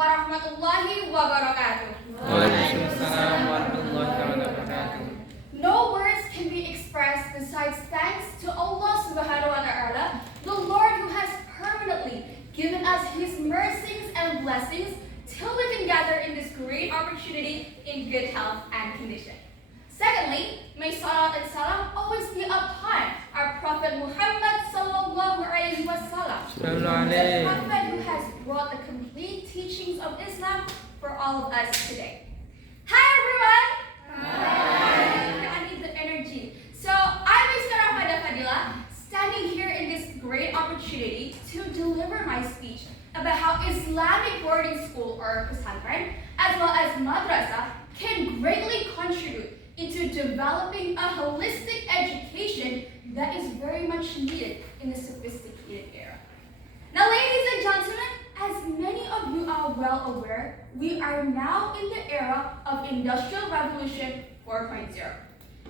warahmatullahi wabarakatuh. Waalaikumsalam warahmatullahi wabarakatuh. No words can be expressed besides thanks to Allah subhanahu wa ta'ala, the Lord who has permanently given us His mercies and blessings till we can gather in this great opportunity in good health and condition. Secondly, may salat and salam always be upon our Prophet Muhammad sallallahu alaihi wasallam, the Prophet who has brought the complete teachings of Islam for all of us today. Hi everyone! Hi! I need the energy. So I'm Ayska Daffadillah, standing here in this great opportunity to deliver my speech about how Islamic boarding school or pesantren, as well as madrasah, can greatly contribute into developing a holistic education that is very much needed in the sophisticated era. Now, ladies and gentlemen, as many of you are well aware, we are now in the era of Industrial Revolution 4.0.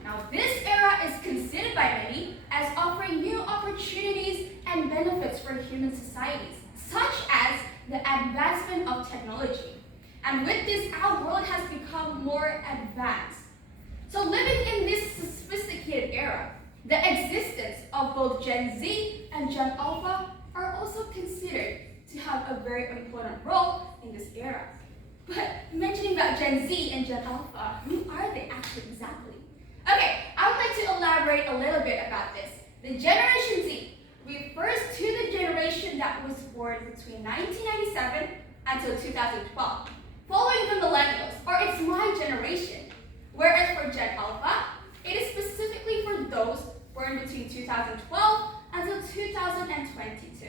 Now, this era is considered by many as offering new opportunities and benefits for human societies, such as the advancement of technology. And with this, our world has become more advanced. So living in this sophisticated era, the existence of both Gen Z and Gen Alpha are also considered to have a very important role in this era. But mentioning about Gen Z and Gen Alpha, who are they actually exactly? Okay, I would like to elaborate a little bit about this. The Generation Z refers to the generation that was born between 1997 until 2012, following the millennials, or it's my generation. Whereas for Gen Alpha, it is specifically for those born between 2012 until 2022.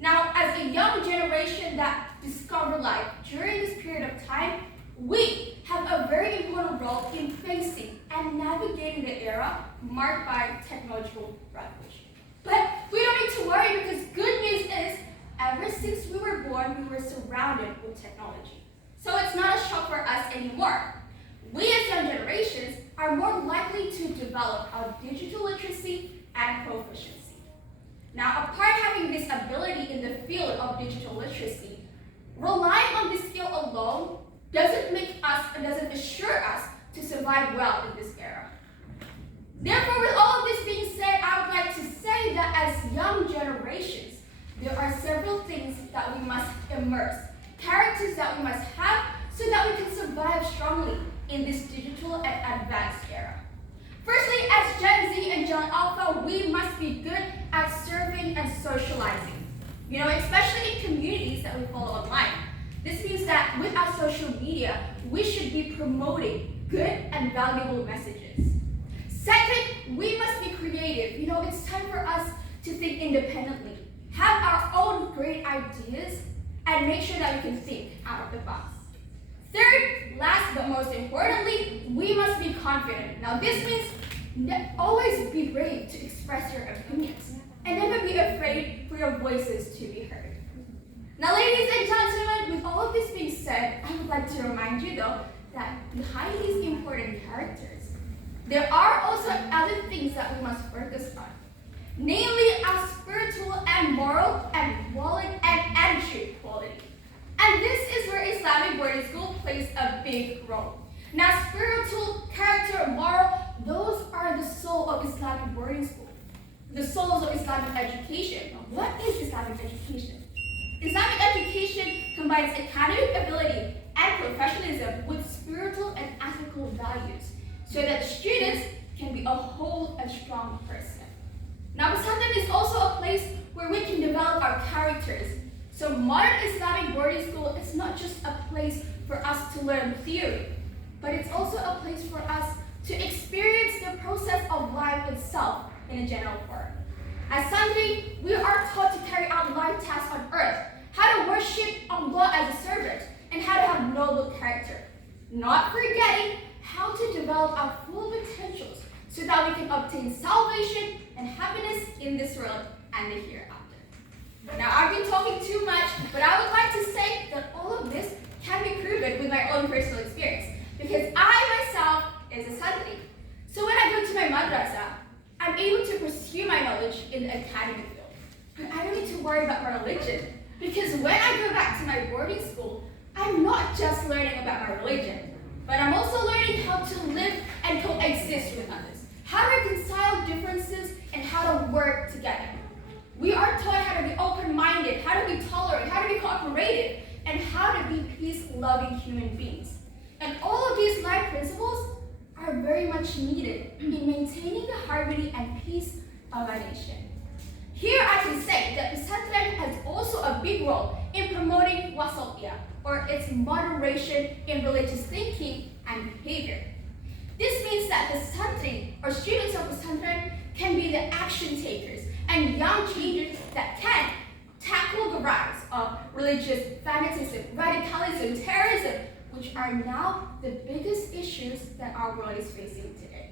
Now, as a young generation that discovered life during this period of time, we have a very important role in facing and navigating the era marked by technological revolution. But we don't need to worry, because good news is, ever since we were born, we were surrounded with technology. So it's not a shock for us anymore. We as young generations are more likely to develop our digital literacy and proficiency. Now, apart having this ability in the field of digital literacy, relying on this skill alone doesn't assure us to survive well in this era. Therefore, with all of this being said, I would like to say that as young generations, there are several things that we must immerse, characters that we must have, so that we can survive strongly in this digital and advanced era. Firstly, as Gen Z and Gen Alpha, we must be good at serving and socializing. Especially in communities that we follow online. This means that with our social media, we should be promoting good and valuable messages. Second, we must be creative. It's time for us to think independently, have our own great ideas, and make sure that we can think out of the box. Third, last but most importantly, we must be confident. Now this means always be brave to express your opinions and never be afraid for your voices to be heard. Now ladies and gentlemen, with all of this being said, I would like to remind you though that behind these important characters, there are also other things that we must focus on. Namely, our spiritual and moral and moral and attitude quality. And this is where Islamic boarding school plays a big role. Now, spiritual, character, moral, those are the soul of Islamic boarding school. The souls of Islamic education. What is Islamic education? Islamic education combines academic ability and professionalism with spiritual and ethical values, so that students can be a whole and strong person. Now, Pesantren is also a place where we can develop our characters. So modern Islamic boarding school is not just a place for us to learn theory, but it's also a place for us to experience the process of life itself in a general form. As santri, we are taught to carry out life tasks on earth, how to worship Allah as a servant, and how to have noble character. Not forgetting how to develop our full potentials so that we can obtain salvation and happiness in this world and the hereafter. Now, I've been talking too much, but I would like to say that all of this can be proven with my own personal experience, because I myself is a santri. So when I go to my madrasah, I'm able to pursue my knowledge in the academic field. But I don't need to worry about my religion, because when I go back to my boarding school, I'm not just learning about my religion, but I'm also learning how to live and coexist with others, how to reconcile differences, and how to work together. We are taught how to be open-minded, how to be tolerant, how to be cooperative, and how to be peace-loving human beings. And all of these life principles are very much needed in maintaining the harmony and peace of our nation. Here I can say that pesantren has also a big role in promoting wasatiyah, or its moderation in religious thinking and behavior. This means that the santri, or students of pesantren, can be the action takers and young changers that can tackle the rise of religious fanaticism, radicalism, terrorism, which are now the biggest issues that our world is facing today.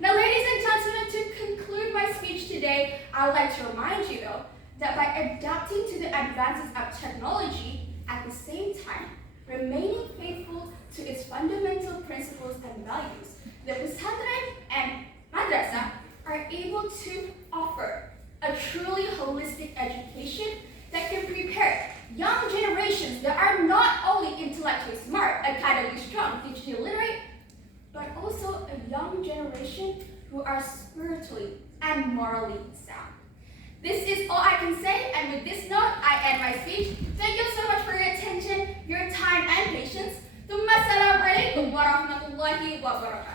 Now, ladies and gentlemen, to conclude my speech today, I would like to remind you, though, that by adapting to the advances of technology, at the same time, remaining faithful to its fundamental principles and values, the pesantren and madrasah are able to offer a truly holistic education that can prepare young generations that are not only intellectually smart, academically strong, digitally literate, but also a young generation who are spiritually and morally sound. This is all I can say, and with this note, I end my speech. Thank you so much for your attention, your time, and patience. Assalamualaikum warahmatullahi wabarakatuh.